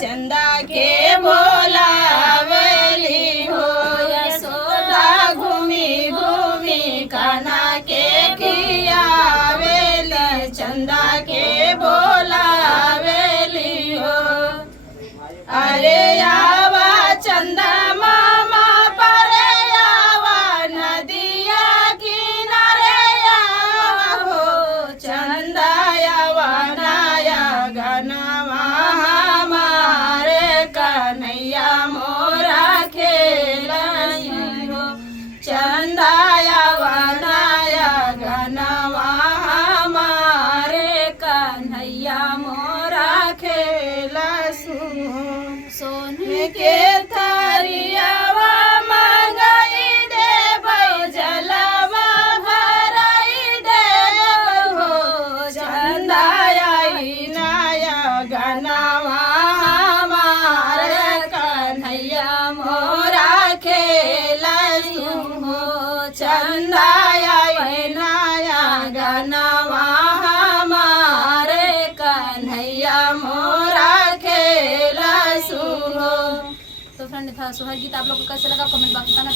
चंदा के बोलावेली हो यशोदा घूमी घूमी कान्हा के खियावेली चंदा के बोलावेली हो। अरे आवा चंदा मामा परे आवा नदिया किनारे आवा हो चंदा आवा नाया गनवा हमारे कन्हैया मोरा खेलई हो चंदा आवा नाया गनवा हमारे कन्हैया मोरा खेलसु सोने के थरियावा मंगाई देबै जलवा भराई देबै हो चंदा आई नाया गनवा हमारे कन्हैया मोरा खेलसु हो चंदा आई नाया गनवा हमारे कन्हैया मोरा खेलसु हो। तो फ्रेंड था सोहर गीत आप लोग को कैसे लगा कमेंट बॉक्स में बताना।